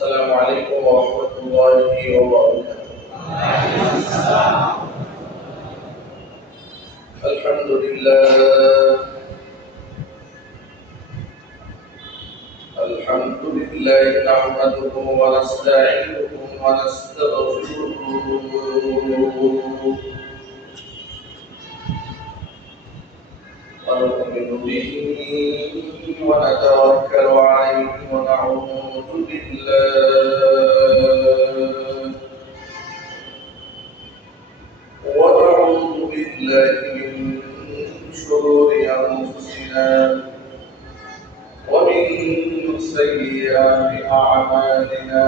السلام عليكم ورحمة الله وبركاته. الحمد لله نحمده ونستعينه ونستغفره ونؤمن به ونتوكل عليه ونعوذ بالله من شرور أنفسنا ومن سيئات أعمالنا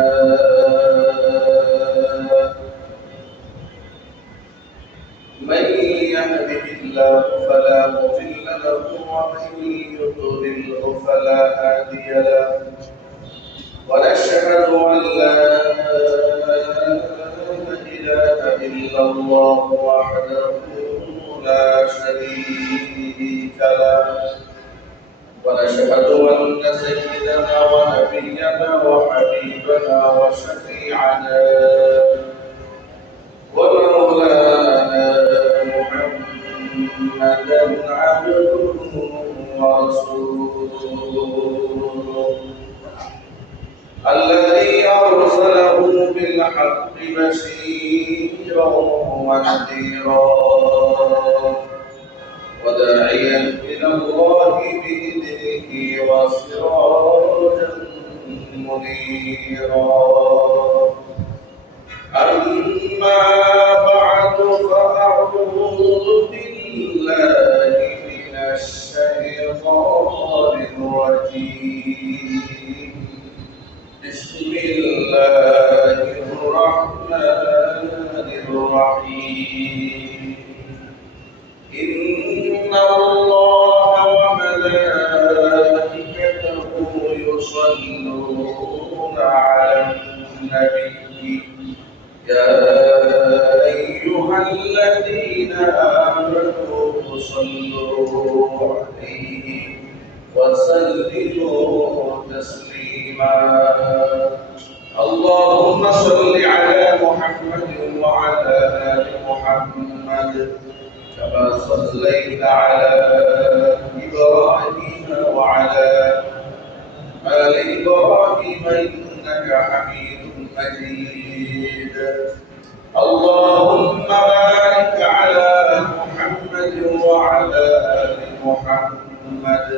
من يهده الله فلا مضل له ومن يضلله فلا هادي له ونشهد أن لا إله إلا الله وحده لا شريك له ونشهد أن سيدنا ونبينا وحبيبنا وشفيعنا ومولانا محمدا عبده ورسوله الذي أرسله بالحق بشيرا ونذيرا وداعيا إلى الله بإذنه وسراجا منيرا أما بعد فأعوذ بالله من الشيطان الرجيم بسم الله الرحمن الرحيم إن الله وملائكته يصلون على النبي يا أيها الذين آمنوا صلوا عليه وسلموا تسليما اللهم صل على محمد وعلى آل محمد كما صليت على إبراهيم وعلى آل إبراهيم إنك حميد مجيد اللهم بارك على محمد وعلى آل محمد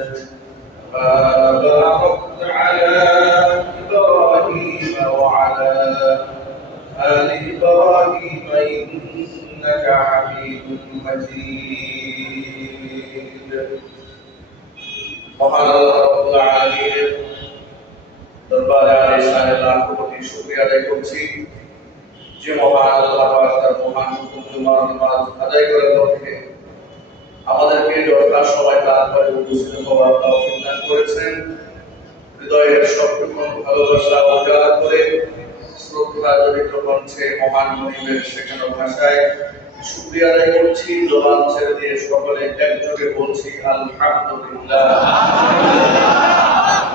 كما باركت على إبراهيم وعلى آل إبراهيم إنك حميد مجيد মহান আল্লাহ রাব্বুল আলামিনের দরবারে আলিশানের লাখ কোটি শুকরিয়া আদায় করছি যে মহান আল্লাহ পাক তার মহান হুকুম আদায় করার লক্ষ্যে আমাদেরকে যথা সময় তারপরে উপস্থিত হওয়ার তৌফিক দান করেছেন হৃদয়ের সবটুকু ভালোবাসা উজাড় করে শ্রদ্ধা জড়িত কণ্ঠে মহান মহিমের শেখানো ভাষায় শুকরিয়া আদায় করছি জবান ছেড়ে দিয়ে সকলে একযোগে বলছি আলহামদুলিল্লাহ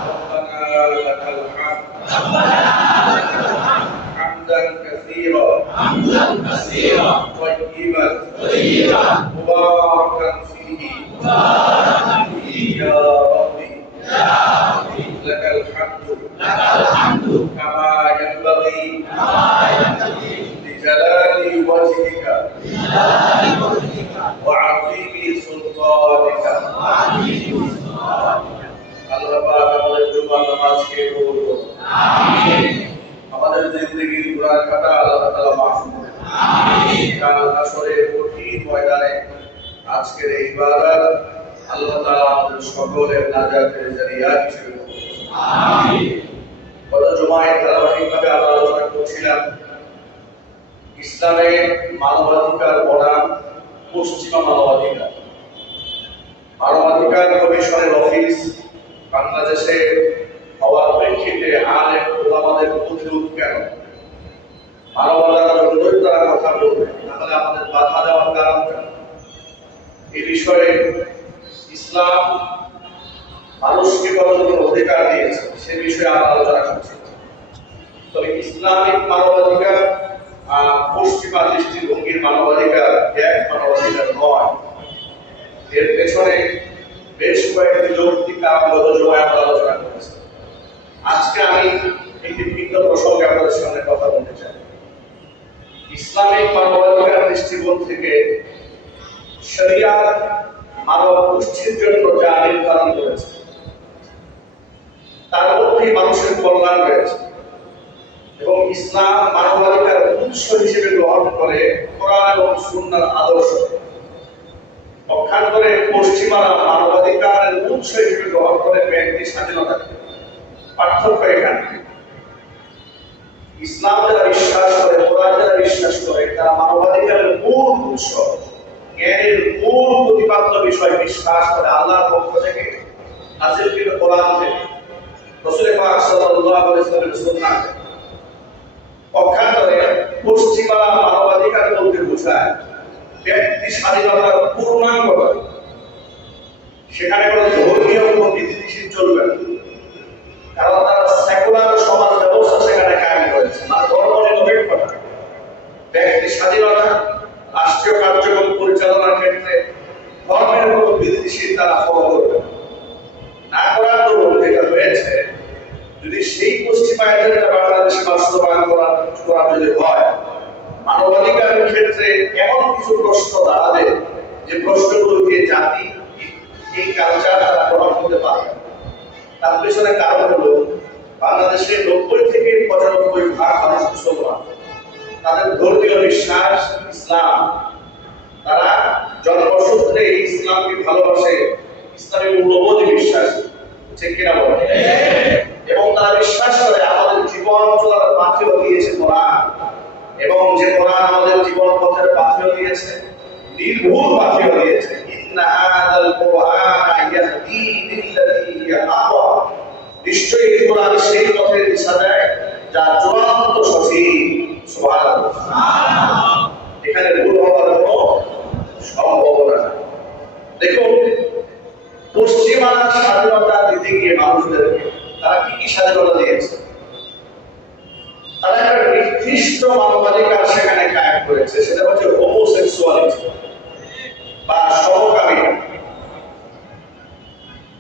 রব্বানা লাকাল হামদ হামদান কাসীরা طيبا مباركا فيه يا ربي لك الحمد كما ينبغي لجلال وجهك وعظيم سلطانك আল্লাহ পাক আমাদের জুমার নামাজকে কবুল করুন আমিন আমাদের জিন্দেগীর গুনাহ খাতা আল্লাহ তাআলা মাফ করুন আমিন কাল আসরের কঠিন ময়দানে আজকের এই ইবাদত আল্লাহ তাআলা আমাদের সকলের নাজাতের জরিয়া হিসেবে কবুল করুন আমিন গত জুমায় ধারাবাহিকভাবে আমরা আলোচনা করছিলাম ইসলামের মানবাধিকার বনাম পশ্চিমা মানবাধিকার কমিশনের অফিস বাংলাদেশে হওয়ার প্রেক্ষিতে আলেম ওলামাদের প্রতিরোধ কেন মানবাধিকার বিরোধী তারা কথা বলবে তাহলে আমাদের বাধা দেওয়ার কারণ কেন এই বিষয়ে ইসলাম মানুষকে কতগুলো অধিকার দিয়েছে সে বিষয়ে আমরা আলোচনা করছি তবে ইসলামিক মানবাধিকার আর পশ্চিমা দৃষ্টিভঙ্গির মানবাধিকার এক মানবাধিকার নয়। এর পেছনে বেশ কয়েকটি যৌক্তিক কারণগত সময় আমরা আলোচনা করেছি। আজকে আমি একটি ভিন্ন প্রসঙ্গে আপনাদের সামনে কথা বলতে চাই। ইসলামিক মানবাধিকার দৃষ্টিকোণ থেকে শরিয়াত মানব গোষ্ঠীর জন্য যা নির্ধারণ করেছে তার মধ্যেই মানুষের কল্যাণ রয়েছে এবং ইসলাম মানবাধিকার উৎস হিসেবে গ্রহণ করে কোরআন এবং সুন্নাহর আদর্শ। পক্ষান্তরে পশ্চিমারা মানবাধিকারের উৎস হিসেবে গ্রহণ করে ব্যক্তি স্বাধীনতা। পার্থক্য এখানে ইসলাম যারা বিশ্বাস করে, কোরআন যারা বিশ্বাস করে, তারা মানবাধিকারের মূল উৎস, জ্ঞানের মূল প্রতিপাদ্য বিষয় বিশ্বাস করে আল্লাহর পক্ষ থেকে, নাযিলকৃত কোরআন থেকে, রাসূল পাক সাল্লাল্লাহু আলাইহি ওয়াসাল্লামের সুন্নাহ থেকে। পক্ষান্তরে পশ্চিমারা মানবাধিকার বলতে বোঝায় ব্যক্তি স্বাধীনতার পূর্ণাঙ্গতা। সেখানে কোনো ধর্মীয় কোনো বিধিনিষেধ চলবে না, কারণ তারা সেকুলার সমাজ ব্যবস্থা সেখানে কায়েম করেছে। মানে ধর্ম নিরপেক্ষতা, ব্যক্তি স্বাধীনতা, রাষ্ট্রীয় কার্যক্রম পরিচালনার ক্ষেত্রে ধর্মের কোনো বিধিনিষেধ তারা ফলো করবে না। করার দরুন যেটা হয়েছে, যদি সেই পশ্চিমা এজেন্ডা বাংলাদেশে বাস্তবায়ন করা যদি হয়, মানবাধিকারের ক্ষেত্রে এমন কিছু প্রশ্ন দাঁড়াবে যে প্রশ্নগুলোকে জাতি এই কালচার তারা গ্রহণ করতে পারবে। তার পেছনে কারণ হলো বাংলাদেশে 90 থেকে 95% মানুষ মুসলমান, তাদের ধর্মীয় বিশ্বাস ইসলাম, তারা জন্মসূত্রে ইসলামকে ভালোবাসে, ইসলামী মূল্যবোধে বিশ্বাস, ঠিক কিনা বলে? এবং তারা বিশ্বাস করে আমাদের জীবন চলার পাথেও দিয়েছে কোরআন, এবং যে কোরআন আমাদের জীবন পথের পাথেও দিয়েছে, নির্ভুল পাথেও দিয়েছে। ইন্না হাযাল কুরআনা ইয়াহদি লিল্লাতী হিয়া আকওয়াম। নিশ্চয়ই এই কোরআন সেই পথে দিশা দেয় যা চূড়ান্ত সঠিক। সুবহানাল্লাহ। এখানে ভুল হওয়ার কোনো সম্ভাবনা নেই। দেখুন, পশ্চিমারা স্বাধীনতা দিতে গিয়ে মানুষদেরকে তারা কি স্বাধীনতা দিয়েছে? তারা একটা নির্দিষ্ট মানবাধিকার সেখানে কায়েম করেছে, সেটা হচ্ছে হোমোসেক্সুয়ালিটি বা সমকামিতা,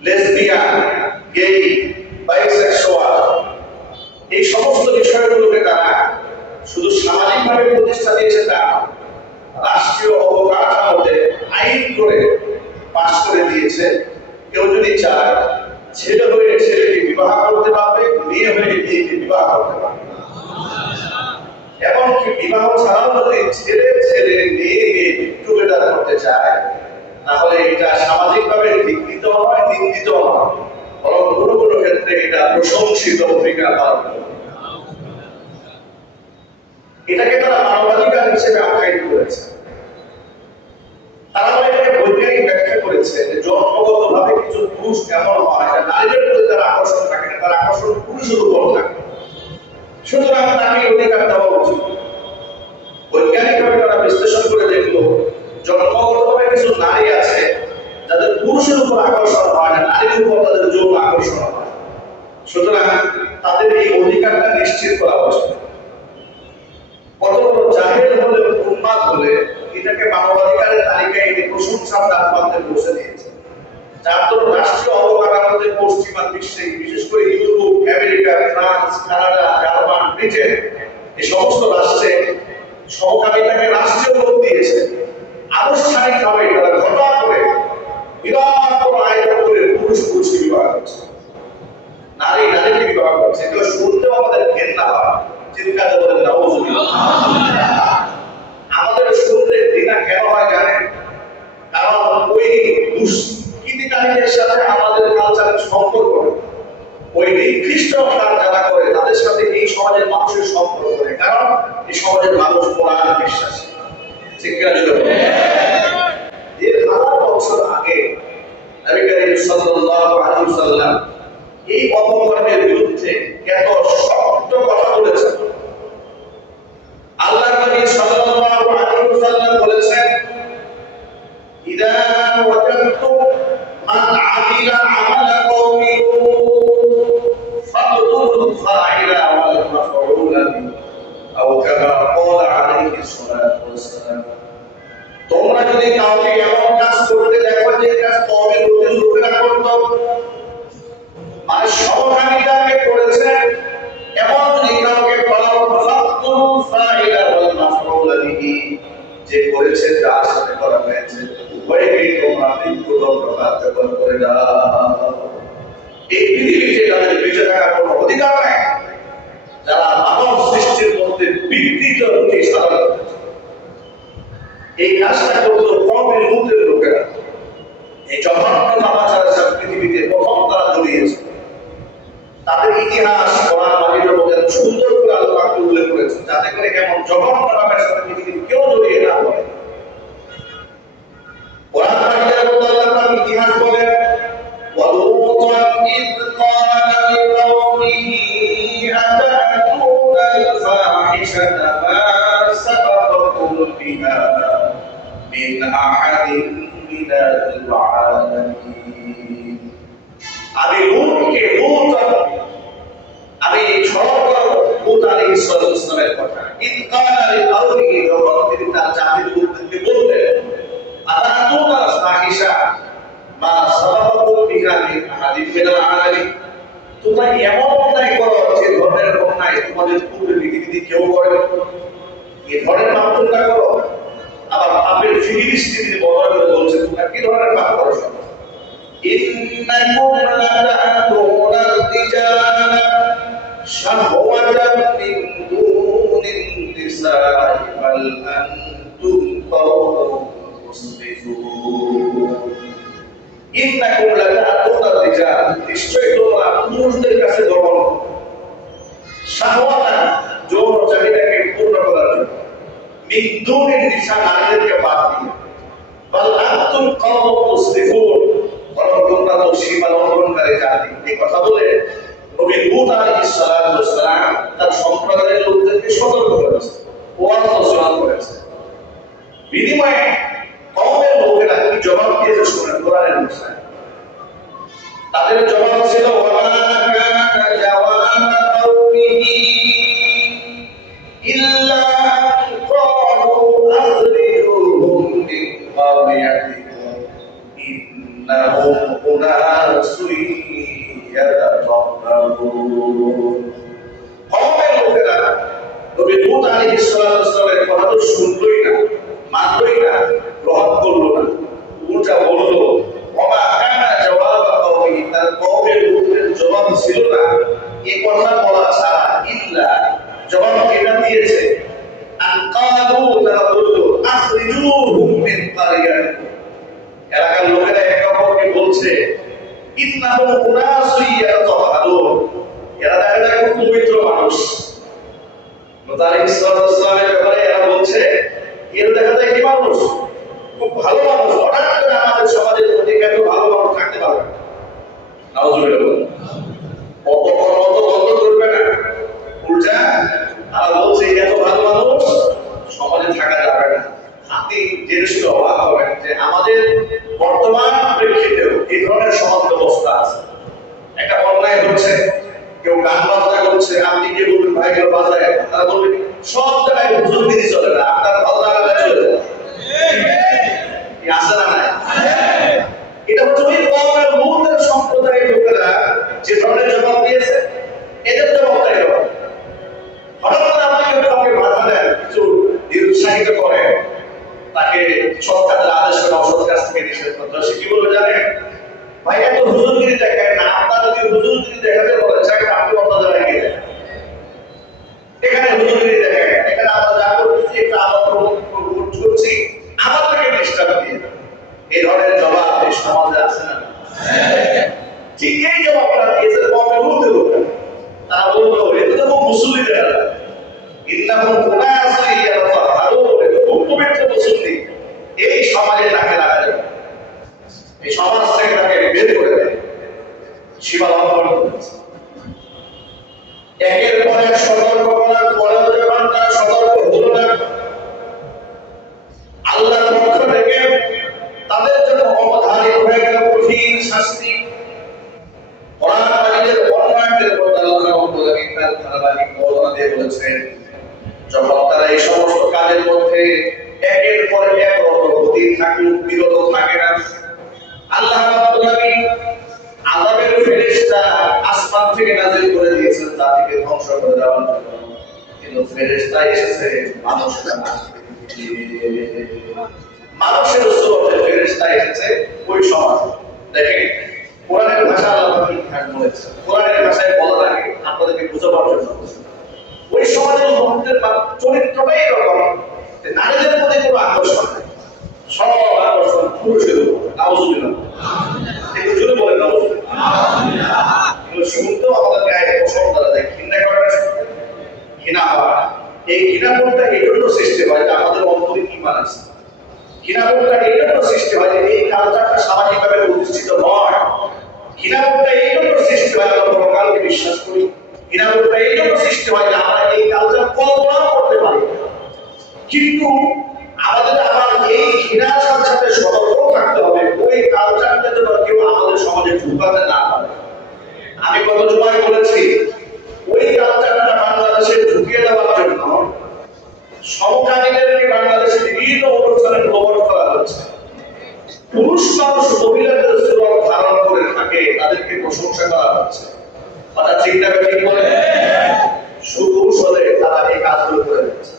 লেসবিয়ান, গে, বাইসেক্সুয়াল। এই সমস্ত বিষয়গুলোকে তারা শুধু সামাজিকভাবে প্রতিষ্ঠা দিয়েছে তা রাষ্ট্রীয় অবকাঠামোতে আইন করে পাশ করে দিয়েছে। কেউ যদি চায় ছেলে হয়ে ছেলেকে বিবাহ করতে পারবে, মেয়ে হয়ে মেয়েকে বিবাহ করতে পারবে। এমনকি বিবাহ ছাড়াও যদি ছেলে ছেলে মেয়ে মেয়ে টুগেদার করতে চায়, তাহলে এটা সামাজিকভাবে স্বীকৃত নয়, নিন্দিত নয়, বরং কোনো কোনো ক্ষেত্রে এটা প্রশংসিত ভূমিকা পালন করে। এটাকে তারা মানবাধিকার হিসেবে আখ্যায়িত করেছে। তারা এটাকে বৈজ্ঞানিক ব্যাখ্যা করেছে যে জন্মগতভাবে কিছু পুরুষ এমন হয় যে নারীদের প্রতি তার আকর্ষণ থাকে না, তার আকর্ষণ পুরুষের উপর থাকে, সুতরাং তাকে অধিকার দেওয়া উচিত। বৈজ্ঞানিকভাবে তারা বিশ্লেষণ করে দেখলো জন্মগতভাবে কিছু নারী আছে যাদের পুরুষের উপর আকর্ষণ হয় না, নারীর উপর তাদের যৌন আকর্ষণ হয়, সুতরাং তাদের এই অধিকারটা নিশ্চিত করা উচিত। কত বড় জাহেল হলে, উন্মাদ হলে এটাকে মানবাধিকারের তালিকায় এনে প্রশংসার দাপমাত্রায় পৌঁছে দিয়েছে। যার জন্য রাষ্ট্রীয় অবকাঠামোতে পশ্চিমা বিশ্বে, বিশেষ করে Europe, America, France, Canada, German, Britain, এই সমস্ত রাষ্ট্রে সমকামিতাকে রাষ্ট্রীয় রূপ দিয়েছে। আনুষ্ঠানিকভাবে তারা ঘটা করে বিরাট বড় আয়োজন করে পুরুষ পুরুষকে বিবাহ করছে, নারী নারীকে বিবাহ করছে। এগুলো শুনতেও আমাদের ঘেন্না হয়, চিৎকার করে নাউযুবিল্লাহ। আমাদের শুনতে ঘৃণা কেন হয় জানেন? কারণ ওই দুষ্কৃতিকারীদের সাথে আমাদের কালচারের সম্পর্ক, ওই নিকৃষ্ট কাজ যারা করে তাদের সাথে এই সমাজের মানুষের সম্পর্ক নেই, কারণ এই সমাজের মানুষ কোরআন বিশ্বাসী। শিক্ষা দিল ১,৫০০ বছর আগে নবী করিম সাল্লাল্লাহু আলাইহি ওয়াসাল্লাম এই অপকর্মের বিরুদ্ধে এত শক্ত কথা বলেছেন। আল্লাহর নবী সাল্লাল্লাহু আলাইহি ওয়াসাল্লাম বলেছেন, ইদা ওয়াজাদতুম মান আমিলা আমালা কওমি ফাকতুলুল ফাইলা ওয়াল মাফউল যদি কাউকে এমন কাজ করতে দেখো যে কাজ কওমের লোকেরা করতো, মানে সমকামিতাকে করেছে, এমন যদি কাউকে বলা ফাকুল ফাইলা ওয়াল মাফউল বিহি, যে করেছে যার সাথে করা হয়েছে উভয়কে তোমরা মৃত্যুদণ্ড কার্যকর করে দাও। এই পৃথিবীতে তাদের বেঁচে থাকার কোনো অধিকার নাই যারা মানব সৃষ্টির মধ্যে বিকৃত হতে সারা এই কাজটা করতো কওমের লূতের লোকেরা। এই জঘন্য নামাচারের সাথে পৃথিবীতে প্রথম তারা জড়িয়েছে। তাদের ইতিহাস কোরআন মাজিদের মধ্যে সুন্দর করে আল্লাহ উল্লেখ করেছেন, যাতে করে এমন জঘন্য নামের সাথে পৃথিবীতে কেউ জড়িয়ে না পড়ে। কোরআন মাজিদের মধ্যে আল্লাহ ইতিহাস বলেন, ওয়ালুতান ইয ক্বালা লিকাওমিহি আতাতুনাল ফাহিশাতা মা সাবাকাকুম বিহা মিন আহাদিন মিনাল আলামিন। আমি লূত আলাইহিস সালামের কথা, ইয ক্বালা লিকাওমিহি, যখন তিনি তার জাতির লোকদেরকে বললেন, আতাতুনাল ফাহিশা মা সাবাকাকুম বিহা মিন আহাদিন মিনাল আলামিন, তোমরা এমন অন্যায় করো যে ধরনের অন্যায় তোমাদের পূর্বে পৃথিবীতে কেউ করে। এই ধরনের পাপ তোমরা করো। আবার পাপের ফিরিস্তি তিনি বর্ণনা করে বলছেন, তোমরা কি ধরনের পাপ করো? ইন্নাকুম লাতা'তুনার রিজালা শাহওয়াতান মিন দুনিন নিসাই বাল আনতুম কাওমুন মুসরিফুন। ইন্নাকুম লাতা'তুনার রিজাল, নিশ্চয়ই তোমরা পুরুষদের কাছে দৌড়াও, শাহওয়াতান, যৌন চাহিদাকে পূর্ণ করার জন্য, মিন দুনিন নিসা, নারীদেরকে বাদ দিয়ে, বাল আনতুম কাওমুন মুসরিফুন, বরং তোমরা তো সীমা লঙ্ঘনকারী জাতি। এই কথা বলে নবী লূত আলাইহিস সালাম তার সম্প্রদায়ের লোকদেরকে সতর্ক করেছে, ওয়াজ নসিহত করেছে। বিনিময়ে কওমের লোকেরা কি জবাব দিয়েছে শুনেন কোরআনের ভাষায়। তাদের জবাব ছিল, ওয়া মা কানা জাওয়াবা কওমিহি ইল্লা আন ক্বালু আখরিজুহুম মিন ক্বারিয়াতিকুম ইন্নাহুম উনাসুন ইয়াতাতাহহারুন। কওমের লোকেরা নবী লূত আলাইহিস সালামের কথা তো শুনলই না, মানলই না, গ্রহণ করলো না, উল্টা বললো, ওয়া মা কানা জাওয়াবা কওমিহি, তার কওমের লোকদের জবাব ছিল না এই কথা বলা ছাড়া, ইল্লা, জবাব এটা দিয়েছে, আন ক্বালু, তারা বললো, আখরিজুহুম মিন ক্বারিয়াতিকুম, এলাকার লোকেরা একে অপরকে বলছে, ইন্নাহুম উনাসুন ইয়াতাতাহহারুন, এরা দেখা যায় খুব পবিত্র মানুষ। লূত আলাইহিস সালামের ব্যাপারে এরা বলছে, এরা দেখা যায় কি মানুষ, খুব ভালো মানুষ, হঠাৎ করে আমাদের সমাজের মধ্যে এত ভালো মানুষ থাকতে পারবে না। নাউজুবিল্লাহ। অত বন্ধ করবে না, উল্টা তারা বলছে এত ভালো মানুষ সমাজে থাকা যাবে না। আপনি জিনিসটা অবাক হবেন যে আমাদের বর্তমান প্রেক্ষিতেও এই ধরনের সমাজ ব্যবস্থা আছে। একটা অন্যায় হচ্ছে, কেউ গান বাজনা করছে, আপনি গিয়ে বলবেন ভাই গেল বাজায়, তারা বলবেন সব জায়গায় হুজুরগিরি চলে না, আপনার ভালো লাগা চলে যায়। আসে না নাই? এটা হচ্ছে ওই কওমের লূতের সম্প্রদায়ের লোকেরা যে ধরনের জবাব দিয়েছে, এদের জবাবটাই এরকম। হঠাৎ করে আপনি কাউকে বাধা দেন, কিছু নিরুৎসাহিত করেন, তাকে সৎ কাজের আদেশ করে অসৎ কাজ থেকে নিষেধ করতে, সে কি বলবে জানেন? ভাই এত হুজুরগিরি দেখায় না, আপনার যদি হুজুরগিরি দেখাতে বলে চাই আপনি অন্য জায়গায় গিয়ে দেখেন। এখানে হুজুরগিরি দেখায়, এখানে আমরা যা করতেছি এটা আমরা করছি, আমাদেরকে ডিস্টার্ব দিয়ে দেন। এই ধরনের জবাব এই সমাজে আছে না? ঠিক এই জবাবটা দিয়েছে কওমের লূতের লোকেরা। তারা বললো, এটা তো খুব মুসলিমরা, ইন্নাহুম উনাসুন ইয়াতাতাহহারুন, এটা খুব পবিত্র মুসলিম, এই সমাজে তাকে রাখা যাবে, এই সমাজ থেকে তাকে বের করে দেয়, সীমা লঙ্ঘন করেছে। একের পর এক সতর্ক করার পরেও যখন তারা সতর্ক হলো না, আল্লাহর পক্ষ থেকে তাদের জন্য অবধারিত হয়ে গেল কঠিন শাস্তি। কোরআন মাজিদের অন্যায়ের উপর আল্লাহ রাব্বুল আলামিন তার ধারাবাহিক বর্ণনা দিয়ে বলেছেন, যখন তারা এই সমস্ত কাজের মধ্যে একের পর এক অগ্রগতি থাকে, বিরত থাকে না। আল্লাহ রাব্বুল আলামিন আযাবের ফেরেশতা আসমান থেকে নাযিল করে দিয়েছেন জাতিকে ধ্বংস করে দেওয়ার জন্য, কিন্তু ফেরেশতা এসেছে মানুষের মানুষের সুরতে ফেরেশতা এসেছে ওই সমাজে। দেখেন কোরআনের ভাষা আল্লাহ ঠিকঠাক বলেছেন, কোরআনের ভাষায় বলা লাগে আপনাদেরকে বোঝাবার জন্য। ওই সমাজের লোকদের চরিত্রটাই এরকম, নারীদের প্রতি কোনো আকর্ষণ নেই, সব আকর্ষণ পুরুষের উপর। নাউজুবিল্লাহ, একটু জোরে বলেন নাউজুবিল্লাহ। এগুলো শুনতেও আমাদের গায়ে পছন্দ করা যায়, ঘৃণা করে না, শুনতে ঘৃণা হওয়া। এই ঘৃণাবোধটা এই জন্য সৃষ্টি হয় যে আমাদের অন্তরে ঈমান আছে। ঘৃণাবোধটা এই জন্য সৃষ্টি হয় যে এই কালচারটা সামাজিকভাবে প্রতিষ্ঠিত নয়। ঘৃণাবোধটা এই জন্য সৃষ্টি হয় আমরা পরকালকে বিশ্বাস করি। ঘৃণাবোধটা এই জন্য সৃষ্টি হয় যে আমরা এই কালচার কল্পনা করতে পারি, কিন্তু আমাদের আবার এই ঘৃণার সাথে সতর্ক থাকতে হবে ওই কালচারটা যেন কেউ আমাদের সমাজে ঢুকাতে না পারে। আমি গত জুমায় বলেছি ওই কালচারটা বাংলাদেশে ঢুকিয়ে দেওয়ার জন্য সমকামীদেরকে বাংলাদেশে বিভিন্ন অনুষ্ঠানে প্রবর্তন করা হচ্ছে। পুরুষ মানুষ মহিলাদের সুরত ধারণ করে থাকে, তাদেরকে প্রশংসা করা হচ্ছে। কথা ঠিক না ঠিক বলে শুধু সরে তারা এই কাজগুলো করে দিচ্ছে।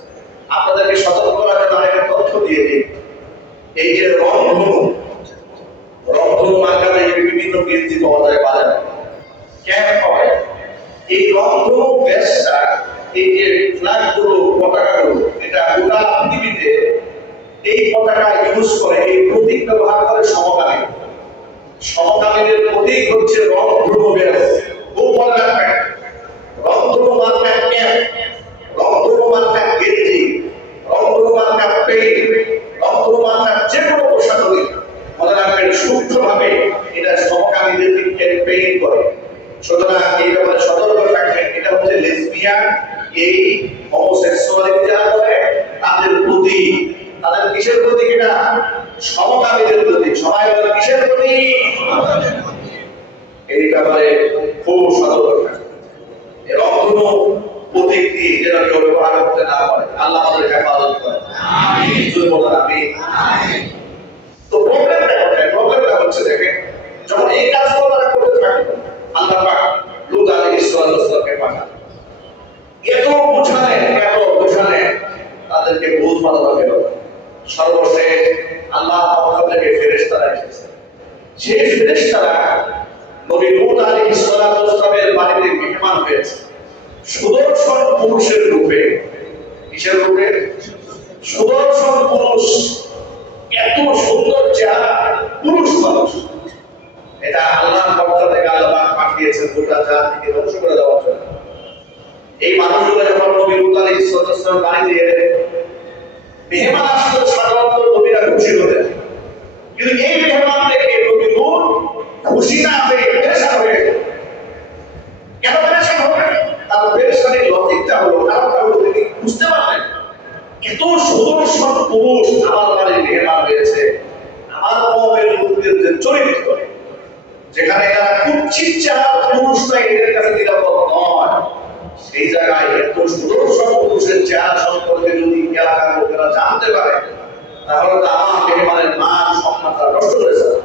আপনাদেরকে সতর্ক করার জন্য আরেকটা তথ্য দিয়ে দিই। এই যে রংধনু মার্কাতে বিভিন্ন গেঞ্জি পাওয়া যায় বাজারে, ক্যাম্প পাওয়া যায়। এই রংধনু ব্যাসটা, এই যে ফ্ল্যাগগুলো, পতাকাগুলো, এটা গোটা পৃথিবীতে এই পতাকা ইউজ করে, এই প্রতীক ব্যবহার করে সমকামী। সমকামীদের প্রতীক হচ্ছে রংধনু ব্যাস। খুব মনে রাখবেন, রংধনু মার্কা ক্যাম্প, রংধনু মার্কা গেঞ্জি, রংধনু মার্কা পেইন্ট, রংধনু মার্কা যে কোনো পোশাক হলে মনে রাখবেন সূক্ষ্মভাবে এটা সমকামীদের ক্যাম্পেইন করে। সুতরাং এই ব্যাপারে সতর্ক থাকবেন। এটা হচ্ছে লেসবিয়ান, গেই, হোমোসেক্সুয়ালিটি যারা করে তাদের প্রতি, তাদের কিসের প্রতি? এটা সমকামীদের প্রতি। সবাই বলে কিসের প্রতি? এই ব্যাপারে খুব সতর্ক থাকবেন। এরকম কোনো প্রতীক দিয়ে যেন কেউ ব্যবহার করতে না পারে। আল্লাহ আমাদের হেফাজত করে। আমিন। বলেন আমিন। তো প্রবলেমটা হচ্ছে দেখেন, যখন এই কাজগুলো তারা করতে থাকে আল্লাহ পাক লূত আলাইহিস সালামকে পাঠান। এত বোঝালেন তাদেরকে বুঝ বাঁধা গেল। সর্বশেষ আল্লাহ পক্ষ থেকে ফেরেশতারা এসেছে। সেই ফেরেশতারা নবী লূত আলাইহিস সালামের বাড়িতে মেহমান হয়েছে সুদর্শন পুরুষের রূপে। কিসের রূপে? সুদর্শন পুরুষ, এত সুন্দর চেহারা, পুরুষ মানুষ। এটা আল্লাহর পক্ষ থেকে আল্লাহ পাঠিয়েছেন গোটা জাতিকে ধ্বংস করে দেওয়ার জন্য। এই মানুষগুলো যখন নবী লূত আলাইহিস সালামের বাড়িতে এলেন, মেহমান আসলে সাধারণত নবীরা খুশি হতেন, কিন্তু এই মেহমান দেখে নবী লূত খুশি না হয়ে পেরেশান হয়ে গেলেন। কেন পেরেশান হলেন? তার পেরেশানির লজিকটা হলো, কারণটা হলো তিনি বুঝতে পারলেন এত সুদর্শন পুরুষ আমার বাড়ির মেহমান হয়েছে, আমার কওমের লোকদের যে চরিত্র, যেখানে এরা কুৎসিত চেহারা পুরুষরা এদের কাছে নিরাপদ নয়, সেই জায়গায় এত সুদর্শন পুরুষের চেহারা সম্পর্কে যদি এলাকার লোকেরা জানতে পারে, তাহলে তো আমার মেহমানের মান সম্মানটা নষ্ট হয়ে যাবে।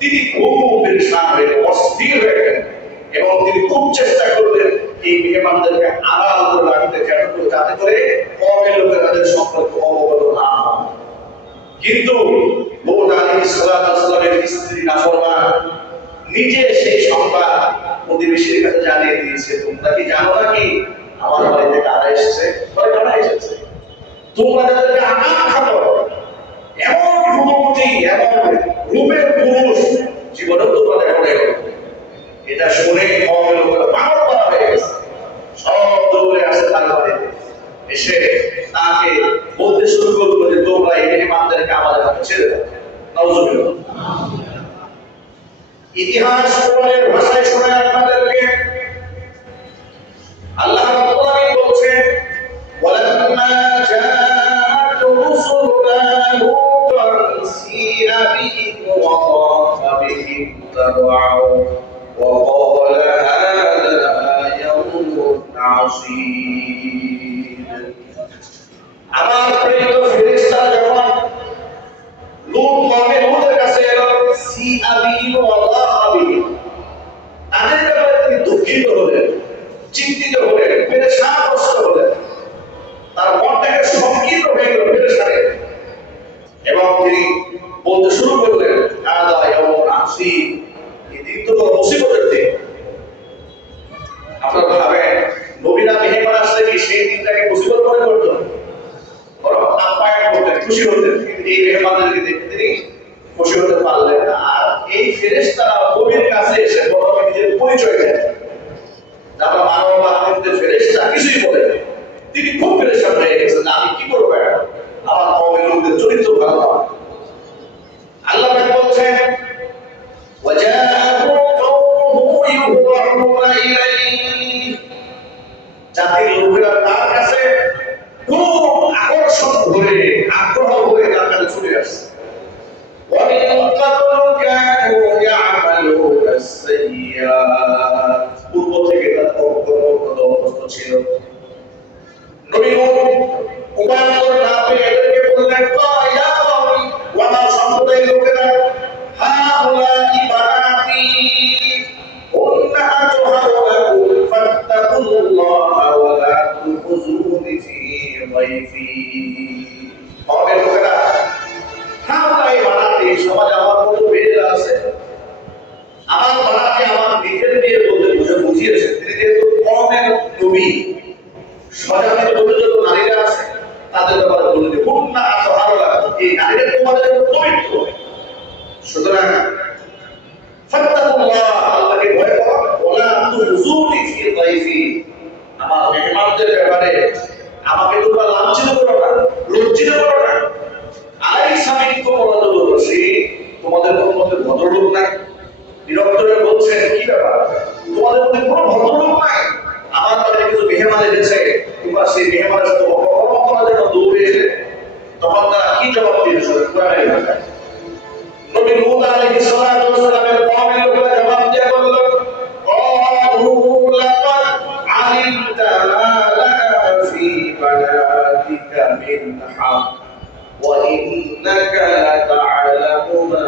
তিনি খুব পেরেশান হয়ে অস্থির হয়ে গেলেন এবং তিনি খুব চেষ্টা করলেন এই মেহমানদেরকে আড়াল করে রাখতে, যাতে করে কওমের লোকেরা তাদের সম্পর্কে অবগত না হয়। কিন্তু লূত আলাইহিস সালামের স্ত্রী নাফরমান নিজে সেই সংবাদ প্রতিবেশীর কাছে জানিয়ে দিয়েছে। তোমরা কি জানো নাকি আমার বাড়িতে কারা এসেছে? কারা এসেছে? তোমরা যাদেরকে আকাঙ্ক্ষা করো, এমন রূপবতী, এমন রূপের পুরুষ জীবনে তোমরা দেখো। এটা শুনে কওমের লোকেরা পাগল করা হয়ে গেছে, সব দৌড়ে আসে তার বাড়িতে। এসে তাকে বলতে শুরু করলো যে তোমরা এই মেহমানদেরকে আমাদের হাতে ছেড়ে দাও। নাউজুবিল্লাহ। ইতিহাস কোরআনের ভাষায় শোনায় আপনাদেরকে। আল্লাহ রাব্বুল আলামিন বলছেন, ওয়ালাম্মা জাআত রুসুলুনা লূতান সিআ বিহিম ওয়া তাফা বিহিম তাবআউ ওয়া ক্বালা হাযা ইয়াওমুন আসীর। আমার প্রিয় ফেরেশতারা চিন্তিত হলেন, পেরেশানগ্রস্ত হলেন, তার মনটাকে সংকীর্ণ হয়ে গেল পেরেশানে, এবং তিনি বলতে শুরু করলেন, হাদা ইয়াউমুন আসীর, এই দিন তো বড় মুসিবতের দিন। আপনারা ভাবেন নবীরা মেহমান আসলে কি সেই দিনটাকে মুসিবত মনে করতেন? বরং আপ্যায়ন করতেন, খুশি হতেন। কিন্তু এই মেহমানদেরকে দেখে তিনি খুশি হতে পারলেন না। আর এই ফেরেশতারা নবীর কাছে এসে প্রথমে নিজের পরিচয় দেন, যারা মানব মানবদের ফেরেশতা কিছুই বলেন। তিনি খুব পেরেশান হয়ে গেছেন, আমি কি করবো, আমার কওমের লোকদের চরিত্র ভালো না। আল্লাহ পাক বলছেন, ওয়াজাহু কওমুহু ইউহরাউনা ইলাইহি, জাতির লোকেরা তার কাছে খুব আকর্ষণ ধরে, আগ্রহ হয়ে তার কাছে ছুটে আসছে। ওয়া মিন ক্বাবলু কানু ইয়ামালুনা আস-সাইয়্যাত, পূর্ব থেকে তার কর্মকাণ্ড অভ্যস্ত ছিল। নবী নূহ উপান্তর না পেয়ে এদেরকে বললেন, ইয়া কওমি, ওয়া মা সম্প্রদায়ের লোকেরা, হাউলাই বানাতি কুননা আতহারু লাকুম ফাত্তাকুল্লাহা ওয়া লা তুখযুনি ফি যায়ফি। কওমের লোকেরা, হাউলাই বানাতি, সমাজে আমার মতো মেয়েরা আছে, আমার বানাতি আমার নিজের মেয়ে বলতে বুঝিয়েছে। তিনি যেহেতু কওমের নবী, সমাজের মধ্যে যত নারীরা আছে তাদের ব্যাপারে বলে যে কুননা আতহারু লাকুম, এই নারীরা তোমাদের জন্য পবিত্র, সুতরাং ফাত্তাকুল্লাহ, আল্লাহকে ভয় করো, ওয়া লা তুখযুনি ফি যায়ফি, আমার মেহমানদের ব্যাপারে আমাকে তোমরা লাঞ্ছিত করো না, লজ্জিত করো না। আলাইসা মিনকুম রাজুলুর রশীদ, তোমাদের মধ্যে ভদ্রলোক নাই? বিরক্ত হয়ে বলছেন, কি ব্যাপার, তোমাদের মধ্যে কোনো ভদ্রলোক নাই? আমার বাড়িতে কিছু মেহমান এসেছে, তোমরা সেই মেহমানের সাথে অপকর্ম করার জন্য দৌড়ে এসে, তখন তারা কি জবাব দিয়েছে কোরআনের ভাষায়? নবী নূহ আলাইহিস সালাতু ওয়াস সালামের কওমের লোকেরা জবাব দিয়ে বলল, ক্বালু লাকাদ আলিমতা মা লানা ফি বানাতিকা মিন হাক ওয়া ইন্নাকা লাতা'লামু মা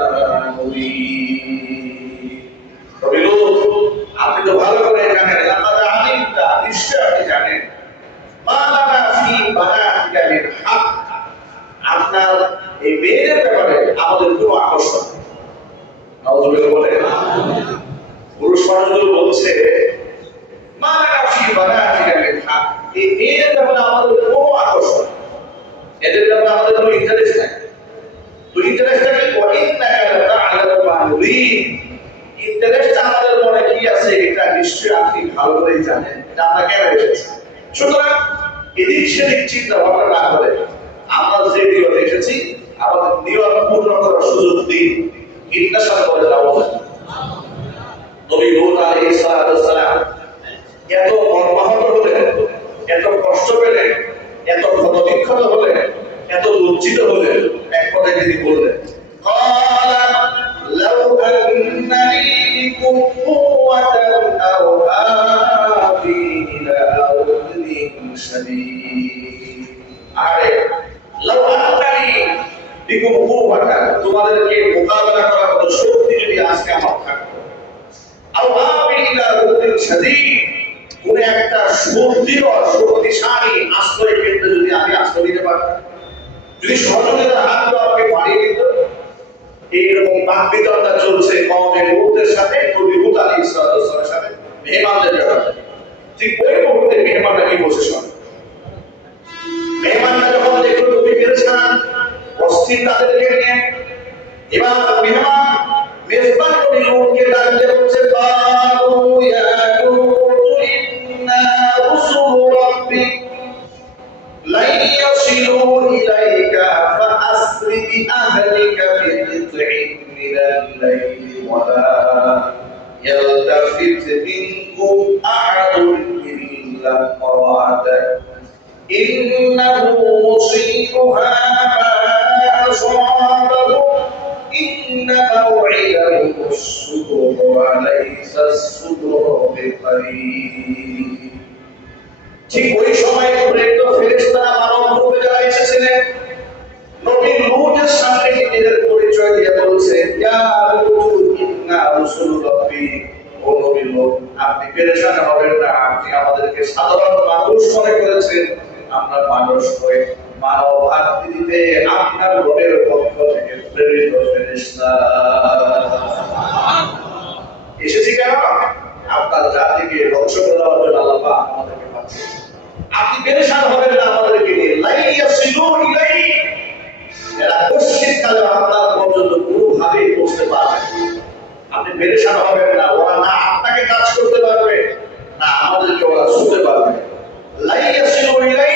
নুরীদ। নবী নূহ, আপনি তো ভালো করে জানেন, লাকাদ আলিমতা, নিশ্চয় আপনি জানেন, মা লানা ফি বানাতিকা মিন হাক, আপনার এই মেয়েদের ব্যাপারে আমাদের কোনো আকর্ষণ। নাউযুবিল্লাহ বলে পুরুষ মানুষগুলো বলছে, মা লানা ফি বানাতিকা মিন হাক, এই মেয়েদের ব্যাপারে আমাদের কোনো আকর্ষণ, এদের ব্যাপারে আমাদের কোনো ইন্টারেস্ট নাই। তো ইন্টারেস্টটা কি? ওয়া ইন্নাকা লাতা'লামু মা নুরীদ, ইন্টারেস্ট আমাদের মনে কি আছে এটা নিশ্চয়ই আপনি ভালো করেই জানেন, এটা আমরা কেন এসেছি। সুতরাং এদিক সেদিক চিন্তা ভাবনা না করে আমরা যে নিয়তে এসেছি আমাদের নিয়ত পূর্ণ করার সুযোগ দিন, ইন্নাশাল করে যাবো। নবী নূহ আলাইহিস সালাম এত মর্মাহত হলেন, এত কষ্ট পেলেন, এত ক্ষতবিক্ষত হলেন, এত লজ্জিত হলেন, এক কথায় তিনি বললেন, ক্বালা লাউ আন্নালি বিকুম কুওয়াতান আও আবি ইলা আরদিন শাদীদ, আরে লাউ আন্নালি বিকুম কুওয়াতান, তোমাদেরকে মোকাবেলা করার মতো শক্তি যদি আজকে আমার থাকতো, আও আবি ইলা আরদিন শাদীদ, কোন একটা সুদৃঢ় শক্তিশালী আশ্রয় কেন্দ্রে যদি আমি আশ্রয় দিতে পারতাম, যদি সহযোগিতার হাতগুলো আমাকে বাড়িয়ে দিত। এইরকম বাকবিতণ্ডা চলছে কওমের লোকদের সাথে, নবী লূত আলাইহিস সালামের সাথে, মেহমানদের ব্যাপারে। ঠিক ওই মুহূর্তে মেহমানরা কি বসে শোনে, মেহমানরা যখন দেখলো নবী পেরেছান, অস্থির তাদেরকে নিয়ে, এবার মেহমান মেজবান নবী লূতকে ডাক দিয়ে বলছে, ক্বালু ইয়া লূত ইন্না রুসুলু রাব্বিক লান ইয়াসিলু ইলাইকা ফাআসরি বিআহলিকা বিকিত'ইন মিনাল লাইলি ওয়া লা ইয়ালতাফিত মিনকুম আহাদুন ইল্লা ইমরা'াতাক ইন্নাহু মুসীবুহা মা আসাবাহুম ইন্না মাও'ইদাহুম আস-সুবহ ওয়া লাইসা আস-সুবহু বিকারীব। ঠিক ওই সময় প্রেরিত ফেরেশতারা মানব রূপে যারা এসেছিলেন, নবী লূতের সামনে নিজেদের পরিচয় দিয়ে বলছে, ইয়া লূত ইন্না রুসুলু রাব্বি, ও নবী লূত, আপনি পেরেশান হবেন না, আপনি আমাদেরকে সাধারণ মানুষ মনে করেছেন, আমরা মানুষ হয়ে মানব আকৃতিতে আপনার রবের পক্ষ থেকে প্রেরিত ফেরেশতা এসেছি কেন? আপনার জাতিকে ধ্বংস করে দেওয়ার জন্য আল্লাহ পাক আমাদেরকে পাঠিয়েছেন। আপনি পেরেশান হবেন না আমাদেরকে নিয়ে, লাই ইয়াসিলু ইলাই, এরা কষ্টিত কালে আপনার পর্যন্ত কোনোভাবেই পৌঁছতে পারবে না। আপনি পেরেশান হবেন না, ওরা না আপনাকে কাজ করতে পারবে না আমাদেরকে ওরা শুনতে পারবে। লাই ইয়াসিলু ইলাই,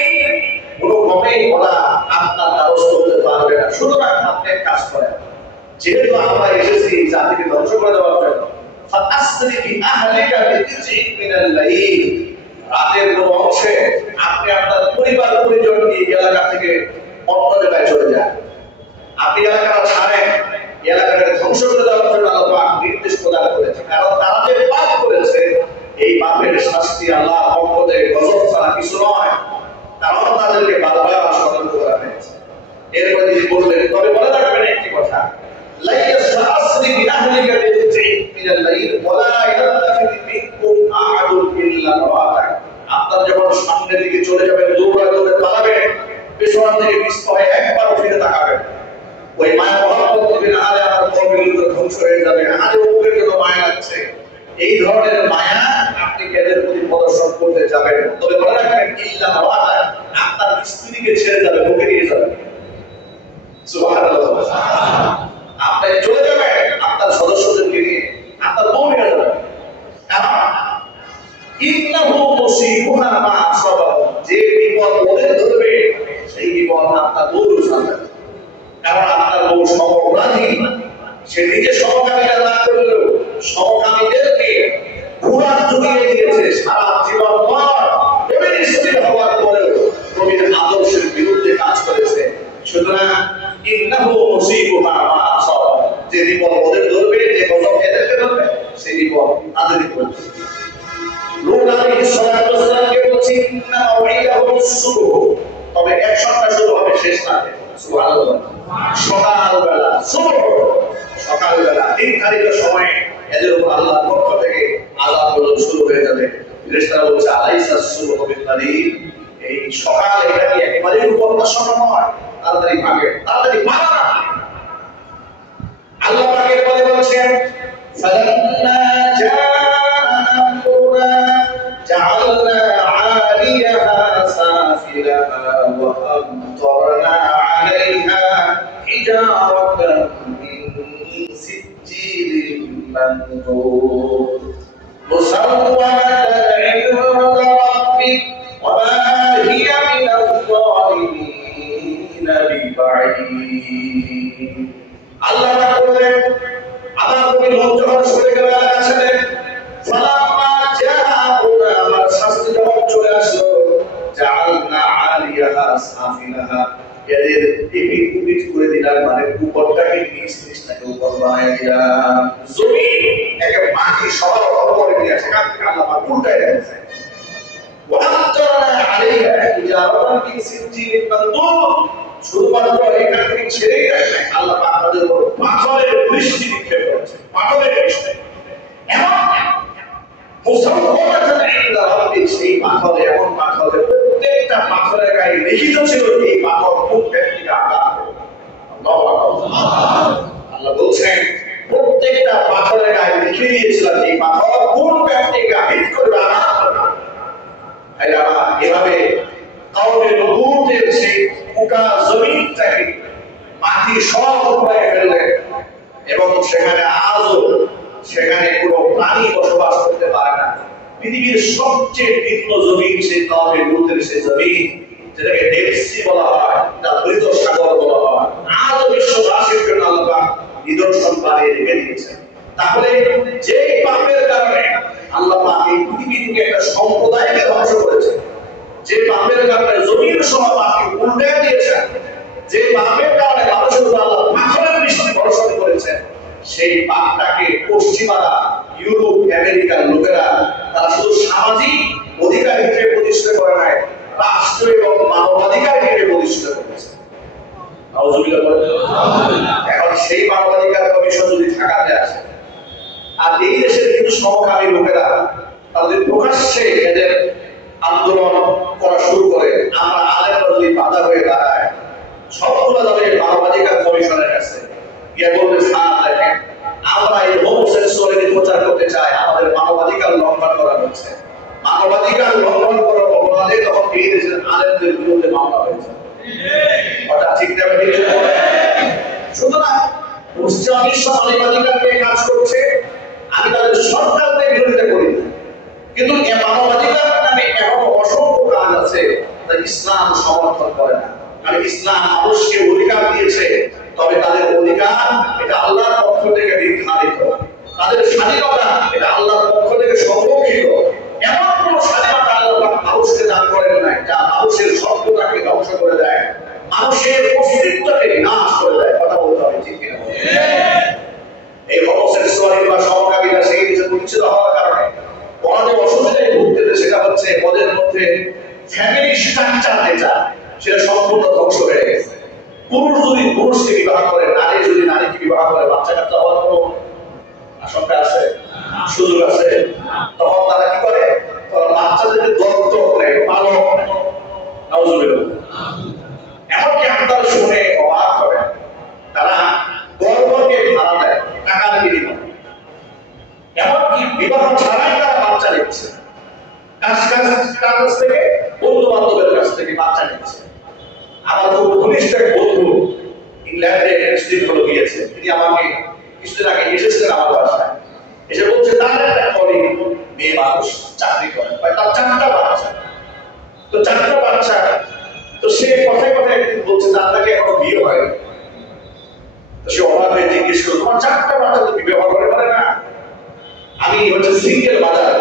কোনোভাবেই ওরা আপনার দ্বারস্থ হতে পারবে না। সুতরাং আপনি কাজ করেন, যেহেতু আমরা এসেছি জাতিকে ধ্বংস করে দেওয়ার জন্য, ফাসরি বিআহলিকা বিতিসইন মিনাল লাইল, রাতের কোন অংশে আপনি আপনার পরিবার পরিজন নিয়ে এলাকা থেকে অন্য জায়গায় চলে যান। আপনি এলাকাটা ছাড়েন, এলাকাটাকে ধ্বংস করে দেওয়ার জন্য আল্লাহ পাক নির্দেশ প্রদান করেছে। কারণ তারা যে পাপ করেছে, এই পাপের শাস্তি আল্লাহ পক্ষ থেকে গজব ছাড়া কিছু নয়। কারণ তাদেরকে বারবার সতর্ক করা হয়েছে। এরপরে তিনি বললেন, তবে মনে রাখবেন একটি কথা, লাইয়াসরি বিআহলিকা বিতিসইন মিনাল লাইল ওয়ালা ইয়ালতাফিত মিনকুম আহাদুন ইল্লা রাআতাক। আপনারা যখন সামনের দিকে চলে যাবেন, দৌড়ে পালাবেন, পেছন থেকে পিছন হয়ে একবার ফিরে তাকাবেন। ওই মায়া মহব্বত দিবেন, আরে আমার কর্মগুলো ধ্বংস হয়ে যাবে, আরে ওদের জন্য মায়া লাগছে, এই ধরনের মায়া আপনি এদের প্রতি প্রদর্শন করতে যাবেন। তবে মনে রাখবেন, ইল্লা রাআতাক, আপনার স্ত্রীকে ছেড়ে যাবে, ওকে নিয়ে যাবে। সুবহানাল্লাহ। আপনি চলে যাবেন আপনার সদস্যদেরকে নিয়ে, আপনার বউ নিয়ে যাবেন। ইন্নাহু মুসিবুহা মা আসাবাহু, যে বিপদ ওদের ধরবে সেই বিপদ আপনার বউ সামনে। কারণ আপনার বউ সমকামী, সে নিজে সমকামীরা না করলেও সমকামীদেরকে ঘুরান জুগিয়ে দিয়েছে। সারা জীবন পর নবীর স্ত্রী হওয়ার পরেও নবীর আদর্শের বিরুদ্ধে কাজ করেছে। সুতরাং ইন্নাহু মুসিবুহা মা আসাবাহু, যে বিপদ ওদের ধরবে, যে গজব এদেরকে ধরবে, সেই বিপদ তাদেরই ধরবে। লূত আলাইহিস সালাতু ওয়াস সালামকে বলছি, ইন্না মাওঈদাহুম সুবহ, তবে এক সপ্তাহ শুরু হবে শেষ রাতে। সুবহানাল্লাহ। সকালবেলা, সুবহ, সকালবেলা নির্ধারিত সময়ে এদের উপর আল্লাহর পক্ষ থেকে আযাবগুলো শুরু হয়ে যাবে। ফেরেশতারা বলছে, আলাইসা সুবহ বিকারীম, এই সকাল এটা কি একেবারে উপন্যাসন নয়, তাড়াতাড়ি ভাগে, তাড়াতাড়ি ভাগা। আল্লাহ পাক এরপরে বলছেন, ফালাম্মা জাআ আমরুনা জাআলনা আলিয়াহা সাফিলাহা ওয়া আমতারনা আলাইহা হিজারাতান মিন সিজ্জিলিন মানদুর মুসাওওয়ামাতান ইনদা রাব্বিক ওয়া মা হিয়া মিনাল যালিমিন বিবাঈদ। আল্লাহ পাক বলেন, আমার নবী লূত যখন সরে গেল এলাকা ছেড়ে, ফালাম্মা জাআহুনা, আমার শাস্তি যখন চলে আসলো, জাআলনা আলিয়াহা সাফিলাহা, এদের টিপি কুপিট করে দিলাম, মানে উপরটাকে নিচটাকে উপর বানায় দিলাম। জমিন একে মাটি সবার উপরে দিয়ে সেখান থেকে আল্লাহ পাক উল্টায় দিয়েছে। ওয়া আমতারনা আলাইহা হিজারাতান মিন সিজ্জিলিন মানদুর, শুধুমাত্র এখান থেকে ছেড়েই রাখবেন, আল্লাহ পাক তাদের উপর পাথরের বৃষ্টি নিক্ষেপ করেছে, পাথরের বৃষ্টি। এমন মুসাওওয়ামাতান ইনদা রাব্বিক, সেই পাথরে এমন পাথরে প্রত্যেকটা পাথরের গায়ে লিখিত ছিল এই পাথর কোন ব্যক্তিকে আঘাত করবে। আল্লাহু আকবার। আল্লাহ বলছেন, প্রত্যেকটা পাথরের গায়ে লিখে দিয়েছিলাম এই পাথর কোন ব্যক্তিকে হিট করবে, আঘাত করবে। এভাবে কাউমে লূতের সেই পোকা জমিনটাকে মাটি সব উপরে ফেললেন, এবং সেখানে আজও সেখানে কোনো প্রাণী বসবাস করতে পারে না। পৃথিবীর সবচেয়ে নিম্ন জমিন সেই কাউমে লূতের সেই জমিন, যেটাকে ডেড সি বলা হয়, যা মৃত সাগর বলা হয়, আজও বিশ্ববাসীর জন্য আল্লাহ নিদর্শন বানিয়ে রেখে দিয়েছেন। তাহলে যে পাপের কারণে আল্লাহ পাক এই পৃথিবী থেকে একটা সম্প্রদায়কে ধ্বংস করেছে, যে পাপের কারণে জমিন সহ পাপকে উল্টে দিয়েছেন, যে পাপের কারণে মানুষের উপর আল্লাহ পাথরের বৃষ্টি বর্ষণ করেছেন, সেই পাপটাকে পশ্চিমারা, ইউরোপ, আমেরিকার লোকেরা তারা শুধু সামাজিক অধিকার হিসেবে প্রতিষ্ঠা করে নাই, রাষ্ট্র এবং মানবাধিকার হিসেবে প্রতিষ্ঠা করেছে। এখন সেই মানবাধিকার কমিশন যদি ঢাকাতে আসে, আর এই দেশের কিছু সমকামী লোকেরা তাদের প্রকাশ্যে এদের আন্দোলন করা শুরু করে, আমরা আলেমরা যদি বাধা হয়ে দাঁড়ায়, সবগুলো যাবে মানবাধিকার কমিশনের কাছে গিয়ে বলবে, স্যার দেখেন আমরা এই হোমোসেক্সুয়ালিটি প্রচার করতে চাই, আমাদের মানবাধিকার লঙ্ঘন করা হচ্ছে। মানবাধিকার লঙ্ঘন করার অপরাধে তখন এই দেশের আলেমদের বিরুদ্ধে মামলা হয়েছে। ওটা ঠিক না? সুতরাং ইসলামী মানবাধিকারকে কাজ করছে, আমি তাদের সরকারকে বিরোধিতা করি না, কিন্তু মানবাধিকার নামে এমন অসংখ্য কাজ আছে যা ইসলাম সমর্থন করে না। কারণ ইসলাম মানুষকে অধিকার দিয়েছে, তবে তাদের অধিকার এটা আল্লাহর পক্ষ থেকে নির্ধারিত, তাদের স্বাধীনতা এটা আল্লাহর পক্ষ থেকে সংরক্ষিত। এমন কোন স্বাধীনতা আল্লাহ মানুষকে দান করেন নাই যা মানুষের সভ্যতাকে ধ্বংস করে দেয়, মানুষের অস্তিত্বকে বিনাশ করে দেয়। কথা বলতে হবে, ঠিক কিনা? এই হোমোসেক্সুয়ালিটি বা সমকামিতা সেই দেশে প্রতিষ্ঠিত হওয়ার কারণে অনেক অসুবিধায় ভুগতেছে। সেটা হচ্ছে ওদের মধ্যে ফ্যামিলি স্ট্রাকচার যেটা, সেটা সম্পূর্ণ ধ্বংস হয়ে গেছে। পুরুষ যদি পুরুষকে বিবাহ করে, নারী যদি নারীকে বিবাহ করে, বাচ্চা কাচ্চা হওয়ার কোনো আশঙ্কা আছে? সুযোগ আছে? তখন তারা কি করে? তারা বাচ্চাদেরকে দত্তক করে পালক। এমনকি আপনারা শুনে অবাক হবেন, তারা গর্ভকে ভাড়া দেয় টাকার বিনিময়ে। এমনকি বিবাহ ছাড়াই তারা বাচ্চা নিচ্ছে, কাছ থেকে, বন্ধু বান্ধবের কাছ থেকে বাচ্চা নিচ্ছে। আমার খুব ঘনিষ্ঠ এক বন্ধু ইংল্যান্ডে কিছুদিন হলো গিয়েছে, তিনি আমাকে কিছুদিন আগে এসেছিলেন আমার বাসায়। এসে বলছে তার একটা কলিগ মেয়ে মানুষ চাকরি করে, তার 4টা বাচ্চা। তো 4টা বাচ্চা, তো সে কথায় কথায় একদিন বলছে তার নাকি এখনো বিয়ে হয়নি। তো সে অবাক হয়ে জিজ্ঞেস করলো, তোমার 4টা বাচ্চা তো বিবাহ করে? বলে না, আমি হচ্ছে সিঙ্গেল মাদার।